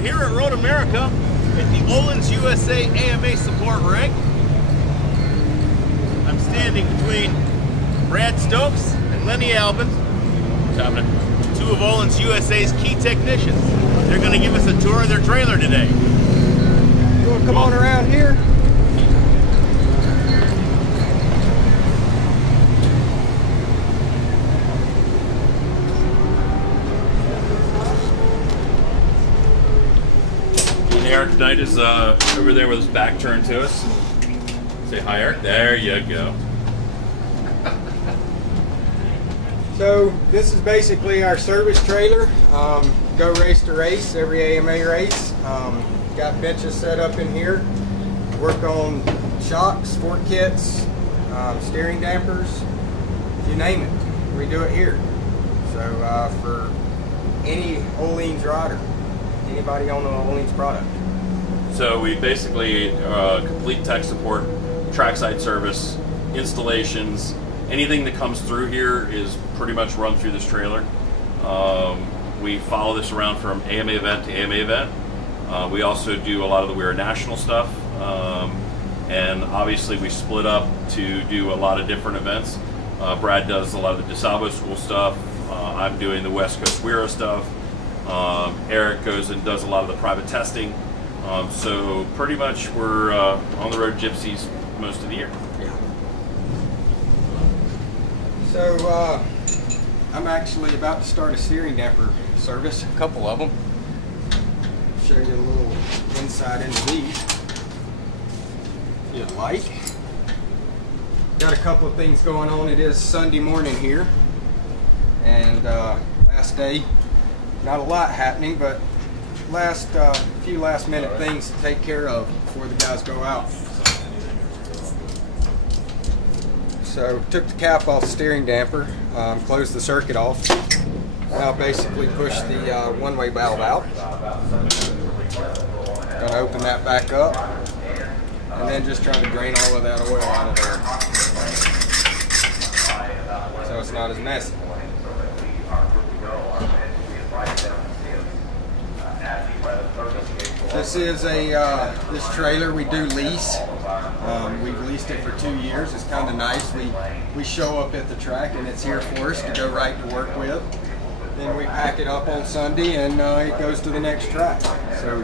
We're here at Road America at the Ohlins USA AMA support rig. I'm standing between Brad Stokes and Lenny Albin, two of Ohlins USA's key technicians. They're going to give us a tour of their trailer today. You want to come on around here? Eric Knight is over there with his back turned to us. Say hi, Eric. There you go. So this is basically our service trailer. Go race to race, every AMA race. Got benches set up in here. Work on shocks, fork kits, steering dampers, you name it. We do it here. So for any Ohlins rider, anybody on the Ohlins product. So we basically complete tech support, trackside service, installations, anything that comes through here is pretty much run through this trailer. We follow this around from AMA event to AMA event. We also do a lot of the We're National stuff, and obviously we split up to do a lot of different events. Brad does a lot of the DeSalvo School stuff. I'm doing the West Coast WERA stuff. Eric goes and does a lot of the private testing. So pretty much we're on the road gypsies most of the year. Yeah. So I'm actually about to start a steering damper service, a couple of them. Show you a little insight into these, if you'd like. Got a couple of things going on. It is Sunday morning here, and last day. Not a lot happening, but few last minute things to take care of before the guys go out. So took the cap off the steering damper, closed the circuit off. Now basically push the one-way valve out. Gonna open that back up, and then just try to drain all of that oil out of there, so it's not as messy. This is this trailer we do lease. We've leased it for 2 years. It's kind of nice. We show up at the track and it's here for us to go right to work with. Then we pack it up on Sunday and it goes to the next track. So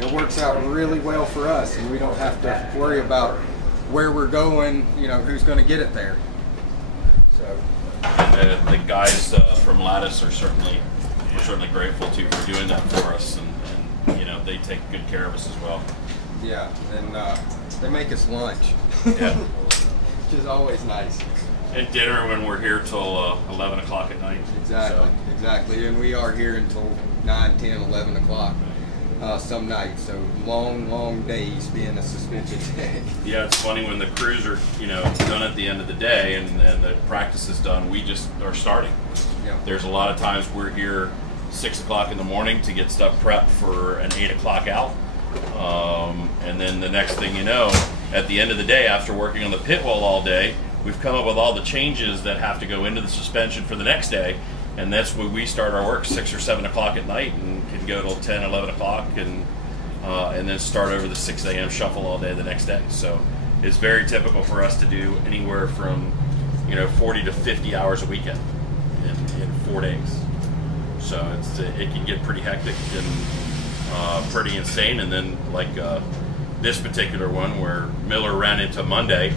it works out really well for us, and we don't have to worry about where we're going, you know, who's going to get it there. So the guys from Lattice are certainly grateful to for doing that for us, and you know, they take good care of us as well. Yeah, and they make us lunch. Yeah. Which is always nice. And dinner when we're here till 11 o'clock at night. Exactly, exactly. And we are here until 9, 10, 11 o'clock some nights. So long days being a suspension day. Yeah, it's funny when the crews are, you know, done at the end of the day and the practice is done, we just are starting. Yeah. There's a lot of times we're here 6 o'clock in the morning to get stuff prepped for an 8 o'clock out. And then the next thing you know, at the end of the day, after working on the pit wall all day, we've come up with all the changes that have to go into the suspension for the next day. And that's when we start our work 6 or 7 o'clock at night and can go till 10, 11 o'clock and then start over the 6 a.m. shuffle all day the next day. So it's very typical for us to do anywhere from, you know, 40 to 50 hours a weekend in 4 days. So it can get pretty hectic and pretty insane. And then like this particular one where Miller ran into Monday,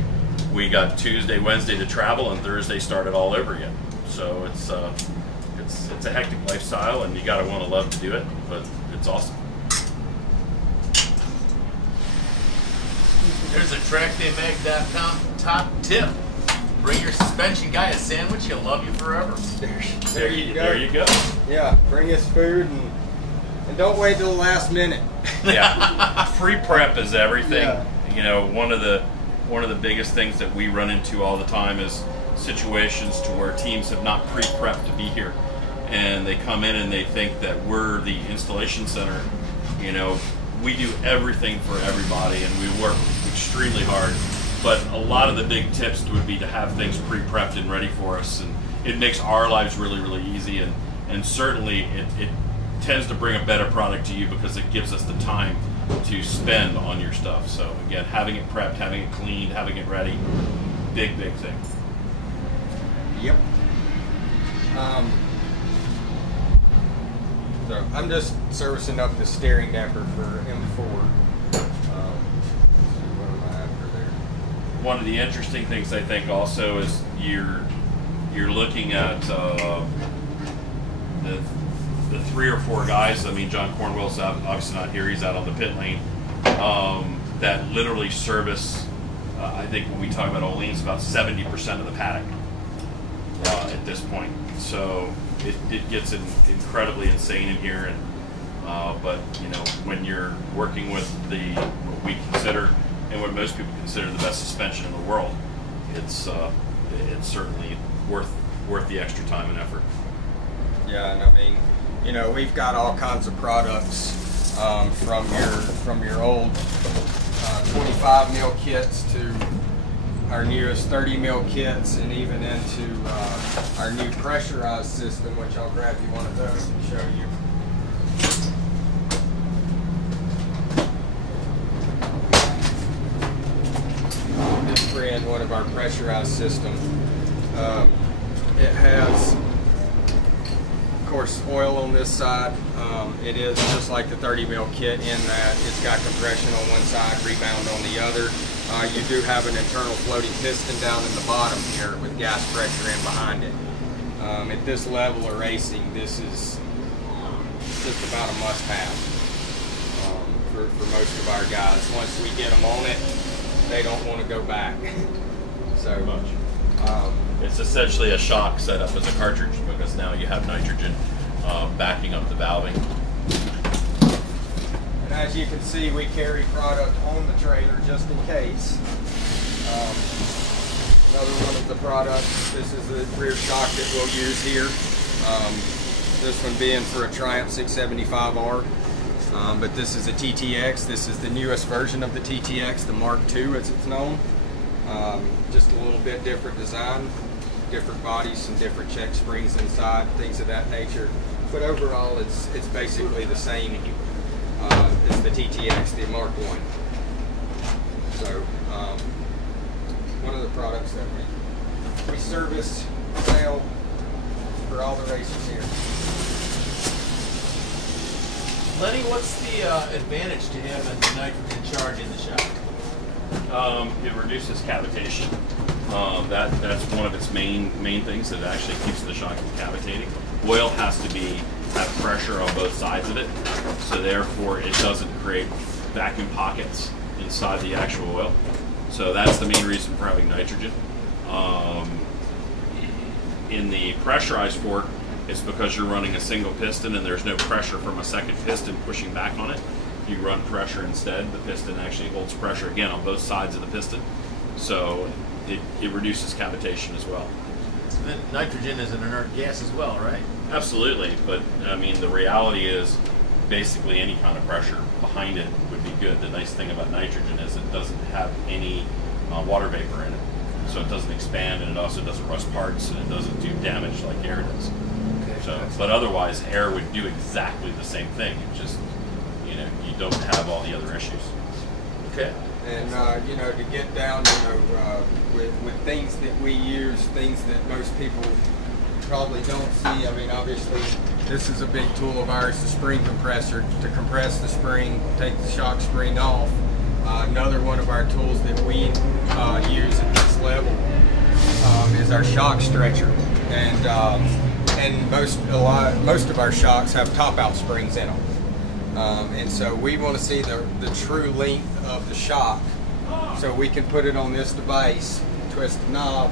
we got Tuesday, Wednesday to travel, and Thursday started all over again. So it's a hectic lifestyle, and you gotta want to love to do it, but it's awesome. There's a TrackDayMag.com top tip. Bring your suspension guy a sandwich, he'll love you forever. There you go. There you go. Yeah, bring us food and don't wait till the last minute. Yeah, pre-prep is everything. Yeah. You know, one of the biggest things that we run into all the time is situations to where teams have not pre-prepped to be here, and they come in and they think that we're the installation center. You know, we do everything for everybody, and we work extremely hard. But a lot of the big tips would be to have things pre-prepped and ready for us, and it makes our lives really, really easy, and certainly it tends to bring a better product to you because it gives us the time to spend on your stuff. So again, having it prepped, having it cleaned, having it ready, big thing. Yep. So I'm just servicing up the steering damper for M4. What am I after there? One of the interesting things I think also is you're looking at the 3 or 4 guys. I mean, John Cornwell's obviously not here; he's out on the pit lane. That literally service. I think when we talk about Ohlins, about 70% of the paddock at this point. So it gets incredibly insane in here. And but you know, when you're working with what we consider and what most people consider the best suspension in the world, it's certainly worth the extra time and effort. Yeah, and I mean, you know, we've got all kinds of products from your old 25 mil kits to our newest 30 mil kits, and even into our new pressurized system, which I'll grab you one of those and show you. This brand, one of our pressurized systems. It has, of course, oil on this side. It is just like the 30 mil kit in that it's got compression on one side, rebound on the other. You do have an internal floating piston down in the bottom here with gas pressure in behind it. At this level of racing, this is just about a must-have for most of our guys. Once we get them on it, they don't want to go back. So much. It's essentially a shock set up as a cartridge, because now you have nitrogen backing up the valving. And as you can see, we carry product on the trailer just in case. Another one of the products, this is the rear shock that we'll use here. This one being for a Triumph 675R. But this is a TTX. This is the newest version of the TTX, the Mark II as it's known. Just a little bit different design, different bodies, some different check springs inside, things of that nature. But overall, it's basically the same as the TTX, the Mark I. So one of the products that we service, sell for all the racers here. Lenny, what's the advantage to having the nitrogen charge in the shock? It reduces cavitation. That's one of its main things that actually keeps the shock from cavitating. Oil has to have pressure on both sides of it, so therefore it doesn't create vacuum pockets inside the actual oil. So that's the main reason for having nitrogen. In the pressurized fork, it's because you're running a single piston and there's no pressure from a second piston pushing back on it. You run pressure instead. The piston actually holds pressure again on both sides of the piston, so it reduces cavitation as well. So then nitrogen is an inert gas as well, right? Absolutely, but I mean, the reality is basically any kind of pressure behind it would be good. The nice thing about nitrogen is it doesn't have any water vapor in it, so it doesn't expand, and it also doesn't rust parts, and it doesn't do damage like air does. Okay. So, but otherwise, air would do exactly the same thing. It just, you know, you don't have all the other issues. Okay. And you know, to get down, with things that we use, things that most people probably don't see. I mean, obviously, this is a big tool of ours, the spring compressor, to compress the spring, take the shock spring off. Another one of our tools that we use at this level is our shock stretcher, and most of our shocks have top-out springs in them. And so we want to see the true length of the shock, so we can put it on this device, twist the knob,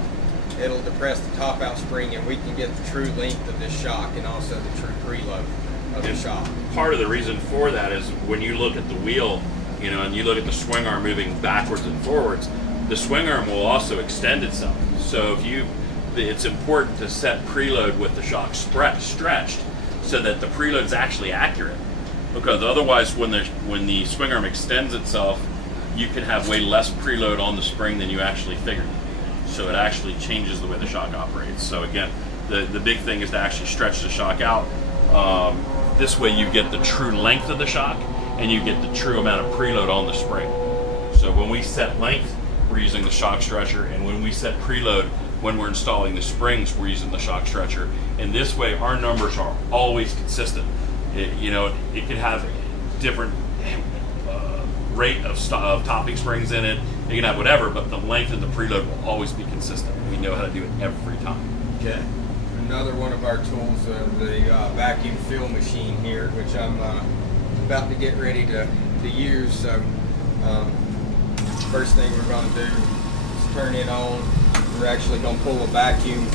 it'll depress the top out spring, and we can get the true length of this shock and also the true preload of the shock. Part of the reason for that is when you look at the wheel, you know, and you look at the swing arm moving backwards and forwards, the swing arm will also extend itself. So it's important to set preload with the shock stretched so that the preload's actually accurate. Because otherwise, when the swing arm extends itself, you can have way less preload on the spring than you actually figured. So it actually changes the way the shock operates. So again, the big thing is to actually stretch the shock out. this way you get the true length of the shock and you get the true amount of preload on the spring. So when we set length, we're using the shock stretcher, and when we set preload, when we're installing the springs, we're using the shock stretcher. And this way our numbers are always consistent. It can have different rate of topping springs in it. You can have whatever, but the length of the preload will always be consistent. We know how to do it every time. Okay. Another one of our tools, the vacuum fill machine here, which I'm about to get ready to use. So first thing we're going to do is turn it on. We're actually going to pull a vacuum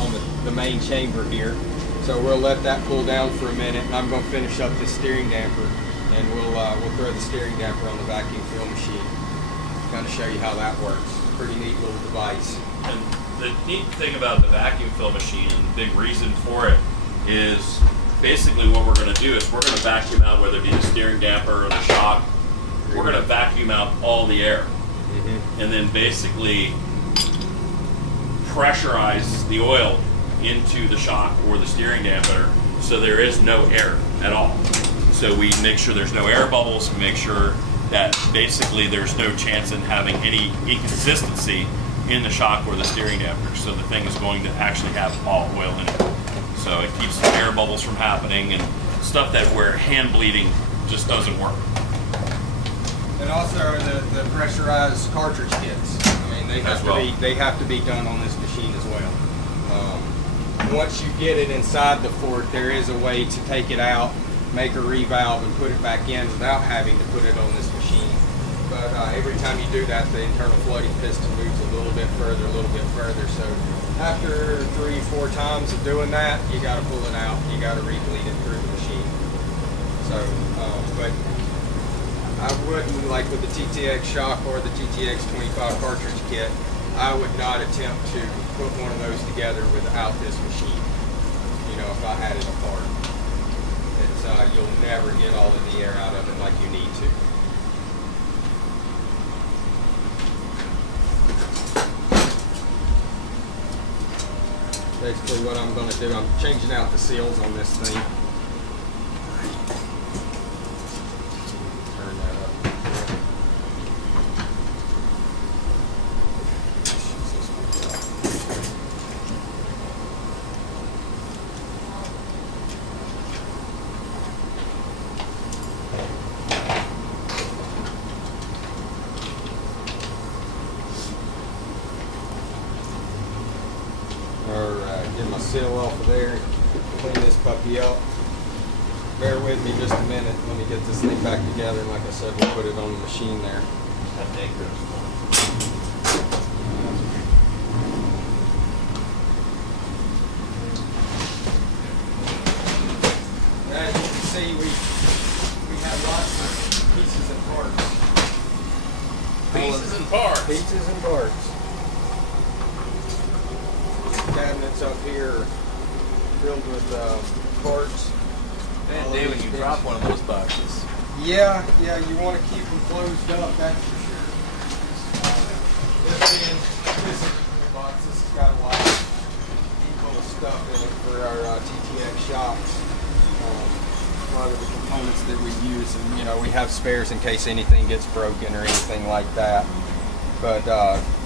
on the main chamber here. So we'll let that cool down for a minute, and I'm going to finish up this steering damper, and we'll throw the steering damper on the vacuum fill machine. Kind of show you how that works. Pretty neat little device. And the neat thing about the vacuum fill machine, and the big reason for it, is basically what we're going to do is we're going to vacuum out, whether it be the steering damper or the shock, we're going to vacuum out all the air. And then basically pressurize the oil into the shock or the steering dampener so there is no air at all. So we make sure there's no air bubbles, we make sure that basically there's no chance in having any inconsistency in the shock or the steering dampener. So the thing is going to actually have all oil in it. So it keeps the air bubbles from happening and stuff that where hand bleeding just doesn't work. And also the pressurized cartridge kits. I mean, they have to be done on this machine as well. Once you get it inside the fort, there is a way to take it out, make a revalve, and put it back in without having to put it on this machine. But every time you do that, the internal flooding piston moves a little bit further, a little bit further. So after 3-4 times of doing that, you got to pull it out. You got to re-bleed it through the machine. So, but I wouldn't, like with the TTX shock or the TTX 25 cartridge kit, I would not attempt to put one of those together without this machine. If I had it apart. You'll never get all of the air out of it like you need to. Basically what I'm going to do, I'm changing out the seals on this thing. Turn that up. Get my seal off of there, clean this puppy up. Bear with me just a minute. Let me get this thing back together. And like I said, we'll put it on the machine there. As you can see, we have lots of pieces and parts. Pieces and parts. Pieces and parts. Cabinets up here filled with parts. Bad day when you drop one of those boxes. Yeah, you want to keep them closed up, that's for sure. This is the box. This has got a lot of stuff in it for our TTX shops. A lot of the components that we use, and we have spares in case anything gets broken or anything like that. But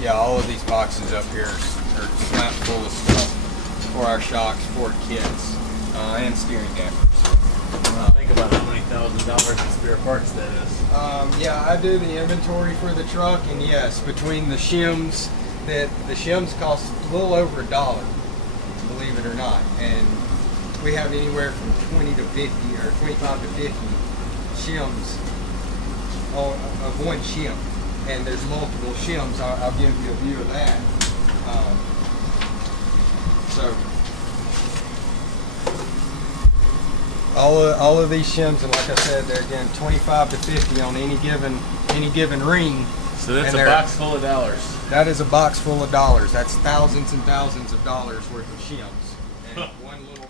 yeah, all of these boxes up here are slapped full of stuff for our shocks, for kits, and steering dampers. Think about how many $1,000 in spare parts that is. Yeah, I do the inventory for the truck, and yes, between the shims, the shims cost a little over $1, believe it or not, and we have anywhere from 20 to 50 or 25 to 50 shims of one shim, and there's multiple shims. I'll give you a view of that. So all of these shims, and like I said, they're again 25 to 50 on any given ring. So that's a box full of dollars. That is a box full of dollars. That's thousands and thousands of dollars worth of shims. And one little